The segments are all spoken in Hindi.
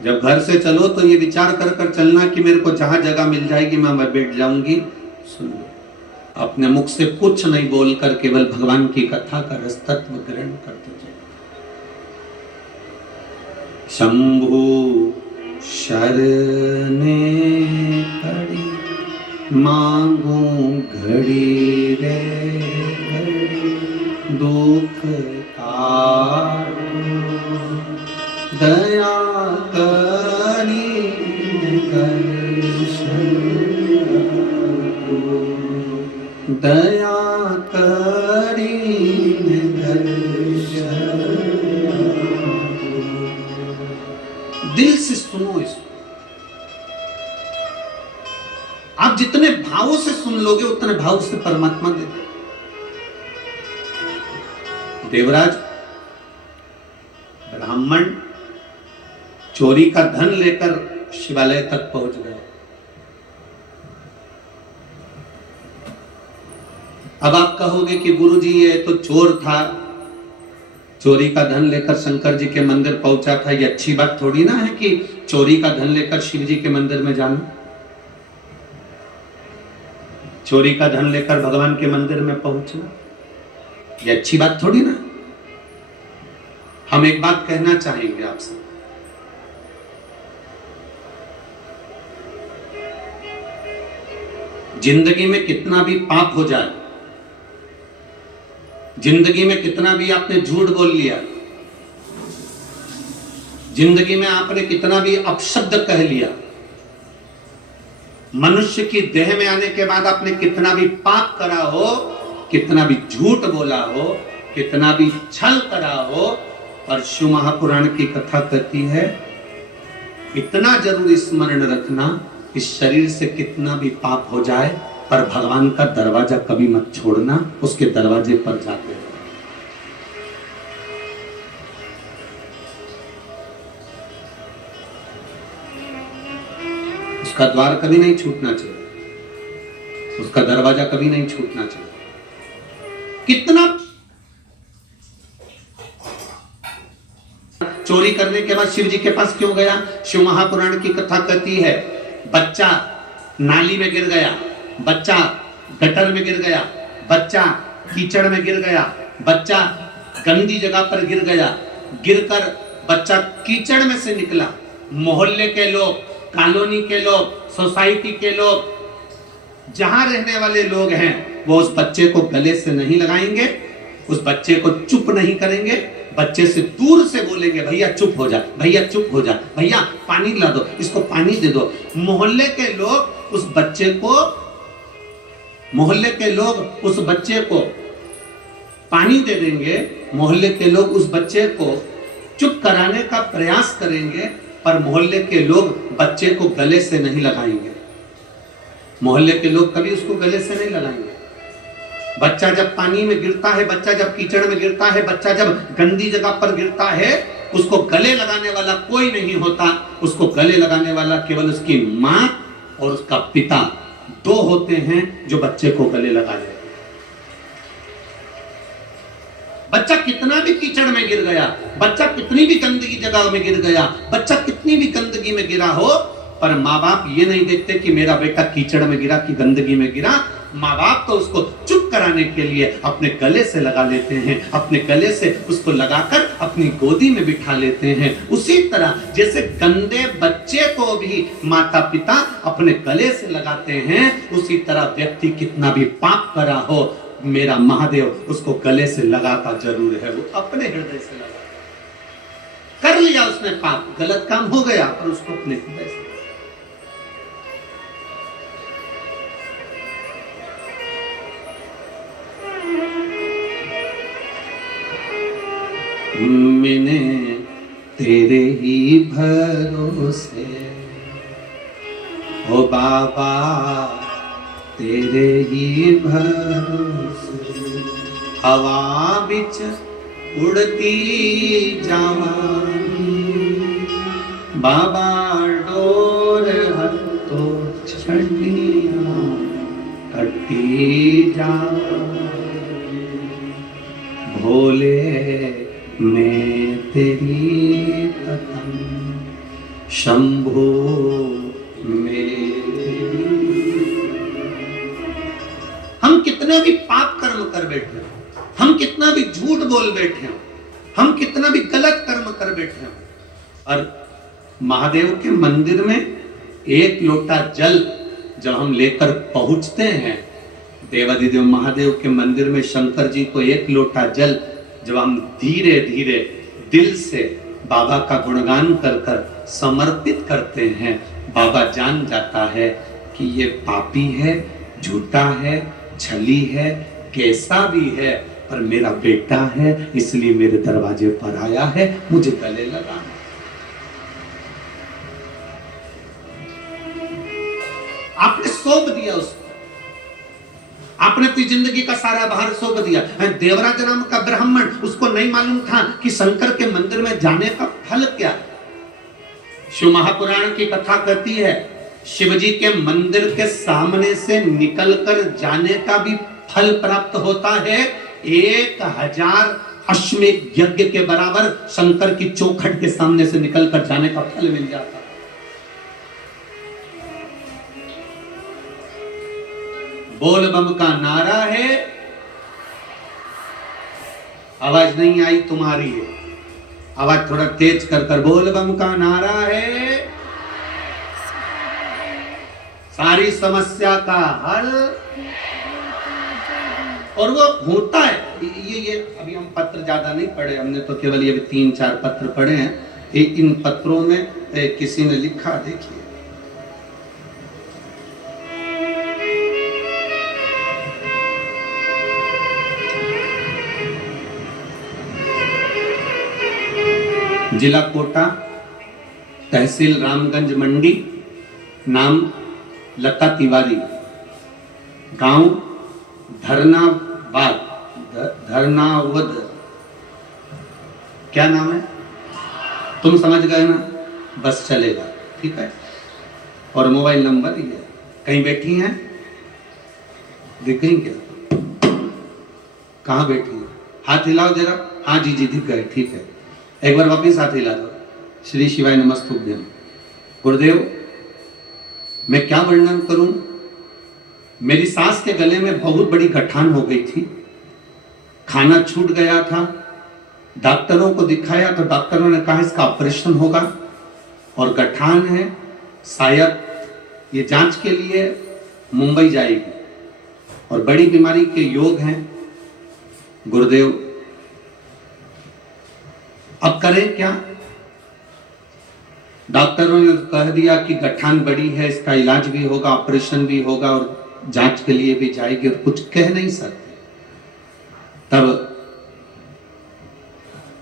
जब घर से चलो तो ये विचार कर कर चलना कि मेरे को जहां जगह मिल जाएगी मैं बैठ जाऊंगी। सुन लो, अपने मुख से कुछ नहीं बोलकर केवल भगवान की कथा का रस तत्व ग्रहण करते चलो। शंभु शरणे पड़ी मांगू घड़ी रे घड़ी दुख काटो दया करी दया करी दिल से सुनो इसको। आप जितने भावों से सुन लोगे उतने भाव से परमात्मा दे दे। देवराज ब्राह्मण चोरी का धन लेकर शिवालय तक पहुंच गए। अब आप कहोगे कि गुरुजी ये तो चोर था, चोरी का धन लेकर शंकर जी के मंदिर पहुंचा था, ये अच्छी बात थोड़ी ना है कि चोरी का धन लेकर शिव जी के मंदिर में जाना। चोरी का धन लेकर भगवान के मंदिर में पहुंचना ये अच्छी बात थोड़ी ना। हम एक बात कहना चाहेंगे आपसे, जिंदगी में कितना भी पाप हो जाए, जिंदगी में कितना भी आपने झूठ बोल लिया, जिंदगी में आपने कितना भी अपशब्द कह लिया, मनुष्य की देह में आने के बाद आपने कितना भी पाप करा हो, कितना भी झूठ बोला हो, कितना भी छल करा हो, और शिव महापुराण की कथा कहती है इतना जरूर स्मरण रखना, इस शरीर से कितना भी पाप हो जाए पर भगवान का दरवाजा कभी मत छोड़ना, उसके दरवाजे पर जाते रहो। उसका द्वार कभी नहीं छूटना चाहिए, उसका दरवाजा कभी नहीं छूटना चाहिए। कितना चोरी करने के बाद शिव जी के पास क्यों गया? शिव महापुराण की कथा कहती है बच्चा नाली में गिर गया, बच्चा गटर में गिर गया, बच्चा कीचड़ में गिर गया, बच्चा गंदी जगह पर गिर गया, गिरकर बच्चा कीचड़ में से निकला। मोहल्ले के लोग, कॉलोनी के लोग, सोसाइटी के लोग, जहां रहने वाले लोग हैं वो उस बच्चे को गले से नहीं लगाएंगे, उस बच्चे को चुप नहीं करेंगे, बच्चे से दूर से बोलेंगे भैया चुप हो जा, भैया चुप हो जा, भैया पानी ला दो, इसको पानी दे दो। मोहल्ले के लोग उस बच्चे को, मोहल्ले के लोग उस बच्चे को पानी दे देंगे, मोहल्ले के लोग उस बच्चे को चुप कराने का प्रयास करेंगे, पर मोहल्ले के लोग बच्चे को गले से नहीं लगाएंगे। मोहल्ले के लोग कभी उसको गले से नहीं लगाएंगे। बच्चा जब पानी में गिरता है, बच्चा जब कीचड़ में गिरता है, बच्चा जब गंदी जगह पर गिरता है, उसको गले लगाने वाला कोई नहीं होता। उसको गले लगाने वाला केवल उसकी माँ और उसका पिता, दो होते हैं जो बच्चे को गले लगा लेते हैं। बच्चा कितना भी कीचड़ में गिर गया, बच्चा कितनी भी गंदगी जगह में गिर गया, बच्चा कितनी भी गंदगी में गिरा हो, पर माँ बाप ये नहीं देखते कि मेरा बेटा कीचड़ में गिरा कि गंदगी में गिरा। माँ बाप तो उसको चुप कराने के लिए अपने गले से लगा लेते हैं, अपने गले से उसको लगाकर अपनी गोदी में बिठा लेते हैं। उसी तरह जैसे गंदे बच्चे को भी माता पिता अपने गले से लगाते हैं, उसी तरह व्यक्ति कितना भी पाप करा हो, मेरा महादेव उसको गले से लगाता जरूर है। वो अपने हृदय से लगा, कर लिया उसने पाप, गलत काम हो गया, पर उसको अपने हृदय से। मैंने तेरे ही भरोसे हो बाबा, तेरे ही भरोसे हवा बिच उड़ती जावानी, बाबा डोर हथो छड़िया कटी जावानी, भोले मैं तेरी कदम शंभो मेरे। हम कितना भी पाप कर्म कर बैठे हो, हम कितना भी झूठ बोल बैठे हो, हम कितना भी गलत कर्म कर बैठे हो, और महादेव के मंदिर में एक लोटा जल जब हम लेकर पहुंचते हैं, देवाधिदेव महादेव के मंदिर में शंकर जी को एक लोटा जल जब हम धीरे धीरे दिल से बाबा का गुणगान कर कर समर्पित करते हैं, बाबा जान जाता है कि ये पापी है, झूठा है, छली है, कैसा भी है, पर मेरा बेटा है, इसलिए मेरे दरवाजे पर आया है, मुझे गले लगाना। आपने सौंप दिया उसको, आपने अपनी जिंदगी का सारा भार सौंप दिया। देवराज नाम का ब्राह्मण, उसको नहीं मालूम था कि शंकर के मंदिर में जाने का फल क्या है। शिव महापुराण की कथा कहती है, शिवजी के मंदिर के सामने से निकलकर जाने का भी फल प्राप्त होता है। 1000 अश्वमेध यज्ञ के बराबर शंकर की चौखट के सामने से निकलकर जाने का फल मिल जाता है। बोल बम का नारा है, आवाज नहीं आई तुम्हारी है, आवाज थोड़ा तेज कर कर, बोल बम का नारा है, सारी समस्या का हल, और वो होता है। ये अभी हम पत्र ज्यादा नहीं पढ़े, हमने तो केवल ये 3-4 पत्र पढ़े हैं। इन पत्रों में किसी ने लिखा, देखिए, जिला कोटा, तहसील रामगंज मंडी, नाम लता तिवारी, गांव धरनावद, क्या नाम है, तुम समझ गए ना, बस चलेगा, ठीक है। और मोबाइल नंबर ये, कहीं बैठी हैं, दिख गई क्या, कहाँ बैठी है, हाथ हिलाओ जरा, हाँ जी जी दिख गए, ठीक है, एक बार वापिस हाथ हिला दो। श्री शिवाय नमस्तुभ्यम। गुरुदेव, मैं क्या वर्णन करूं, मेरी सास के गले में बहुत बड़ी गठान हो गई थी, खाना छूट गया था, डॉक्टरों को दिखाया तो डॉक्टरों ने कहा इसका ऑपरेशन होगा, और गठान है, शायद ये जांच के लिए मुंबई जाएगी, और बड़ी बीमारी के योग हैं। गुरुदेव, अब करें क्या? डॉक्टरों ने कह दिया कि गठान बड़ी है, इसका इलाज भी होगा, ऑपरेशन भी होगा, और जांच के लिए भी जाएगी, और कुछ कह नहीं सकते। तब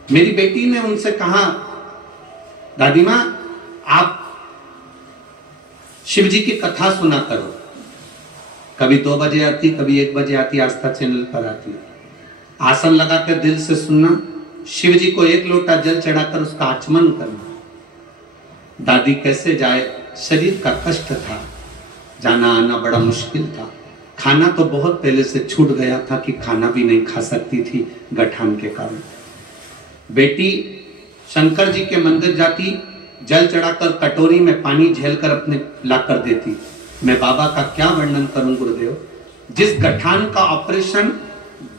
मेरी बेटी ने उनसे कहा, दादी माँ, आप शिव जी की कथा सुना करो, कभी 2 बजे आती, कभी 1 बजे आती, आस्था चैनल पर आती, आसन लगाकर दिल से सुनना, शिव जी को 1 लोटा जल चढ़ाकर उसका आचमन करना। दादी कैसे जाए, शरीर का कष्ट था, जाना आना बड़ा मुश्किल था, खाना तो बहुत पहले से छूट गया था कि खाना भी नहीं खा सकती थी गठान के कारण। बेटी शंकर जी के मंदिर जाती, जल चढ़ाकर कटोरी में पानी झेलकर अपने लाकर देती। मैं बाबा का क्या वर्णन करूं गुरुदेव, जिस गठान का ऑपरेशन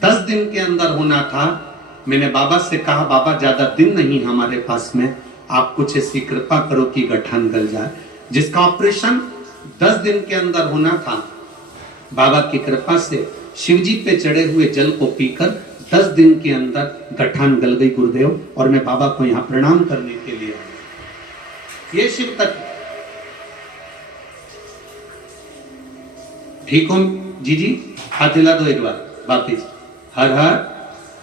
10 दिन के अंदर होना था, मैंने बाबा से कहा, बाबा ज्यादा दिन नहीं हमारे पास में, आप कुछ ऐसी कृपा करो कि गठान गल जाए। जिसका ऑपरेशन 10 दिन के अंदर होना था, बाबा की कृपा से शिवजी पे चढ़े हुए जल को पीकर 10 दिन के अंदर गठान गल गई गुरुदेव, और मैं बाबा को यहाँ प्रणाम करने के लिए, ये शिव तत्व। ठीक हो जी जी, हाथ हिला दो एक बार वापिस, हर हर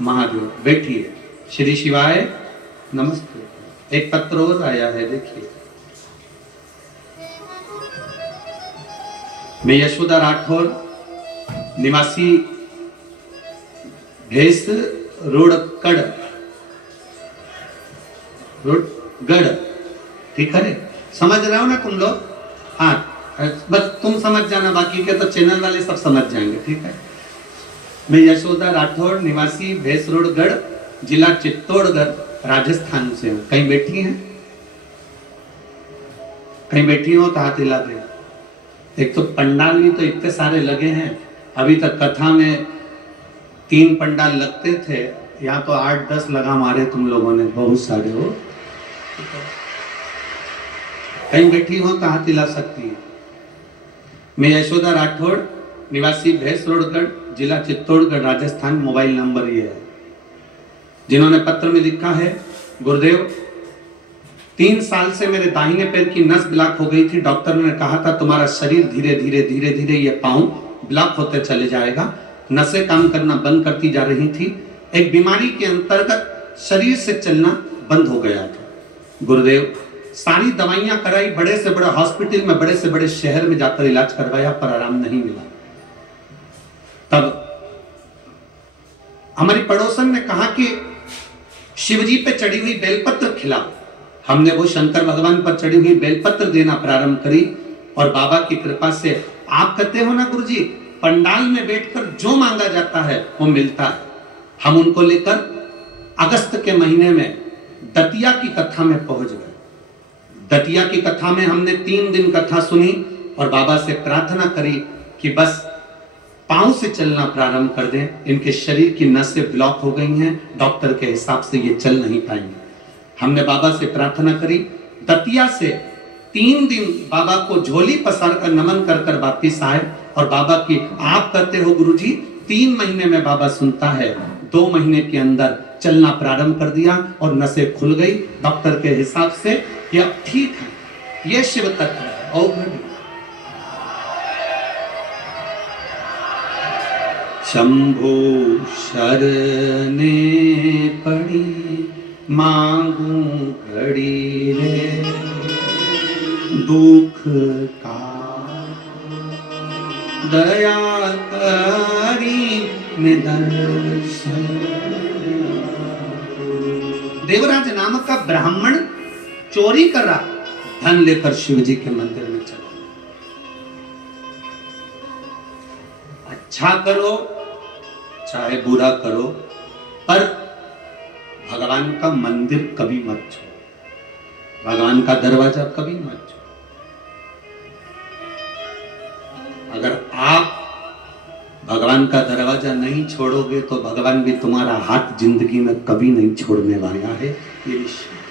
महादेव। बैठिए, श्री शिवाय नमस्ते। एक पत्र और आया है, देखिए, मैं यशोदा राठौर, निवासी भेस रोडगढ़, ठीक है, समझ रहे हो ना तुम लोग? हाँ, बस तुम समझ जाना, बाकी के तो चैनल वाले सब समझ जाएंगे, ठीक है। मैं यशोदा राठौर, निवासी भेसरोडगढ़, जिला चित्तौड़गढ़, राजस्थान से हूँ। कहीं बैठी हैं? कहीं बैठी हो तो हाथ हिला दे। एक तो पंडाल भी तो इतने सारे लगे हैं, अभी तक कथा में 3 पंडाल लगते थे, यहाँ तो 8-10 लगा मारे तुम लोगों ने, बहुत सारे हो। कहीं बैठी हो तो हाथ हिला सकती है। मैं यशोदा राठौड़, निवासी भैंसरोडगढ़, जिला चित्तौड़गढ़, राजस्थान। मोबाइल नंबर ये है। जिन्होंने पत्र में लिखा है, गुरुदेव 3 साल से मेरे दाहिने पैर की नस ब्लॉक हो गई थी। डॉक्टर ने कहा था तुम्हारा शरीर धीरे धीरे धीरे धीरे ये पांव ब्लॉक होते चले जाएगा। नसें काम करना बंद करती जा रही थी। एक बीमारी के अंतर्गत शरीर से चलना बंद हो गया था। गुरुदेव सारी दवाइयां कराई, बड़े से बड़े हॉस्पिटल में, बड़े से बड़े शहर में जाकर इलाज करवाया, पर आराम नहीं मिला। तब हमारी पड़ोसन ने कहा कि शिवजी पे चढ़ी हुई बेलपत्र खिलाओ। हमने वो शंकर भगवान पर चढ़ी हुई बेलपत्र देना प्रारंभ करी, और बाबा की कृपा से, आप कहते हो ना गुरुजी, पंडाल में बैठकर जो मांगा जाता है वो मिलता है। हम उनको लेकर अगस्त के महीने में दतिया की कथा में पहुंच गए। दतिया की कथा में हमने 3 दिन कथा सुनी और बाबा से प्रार्थना करी कि बस पांव से चलना प्रारंभ कर दें। इनके शरीर की नसें ब्लॉक हो गई हैं, डॉक्टर के हिसाब से ये चल नहीं पाएंगे। हमने बाबा से प्रार्थना करी। दतिया से 3 दिन बाबा को झोली पसार कर नमन कर कर वापिस आए, और बाबा की, आप कहते हो गुरुजी 3 महीने में बाबा सुनता है, 2 महीने के अंदर चलना प्रारंभ कर दिया और नसें खुल गई। डॉक्टर के हिसाब से ये अब ठीक है। ये शिव तत्व है। और शंभो शरणे पड़ी मांगू घड़ी रे, दुख का दया करी निदर्शन। देवराज नामक का ब्राह्मण चोरी कर रहा, धन लेकर शिवजी के मंदिर में चला। अच्छा करो चाहे बुरा करो, पर भगवान का मंदिर कभी मत छोड़ो, भगवान का दरवाजा कभी मत छोड़ो। अगर आप भगवान का दरवाजा नहीं छोड़ोगे तो भगवान भी तुम्हारा हाथ जिंदगी में कभी नहीं छोड़ने वाला है। ये विषय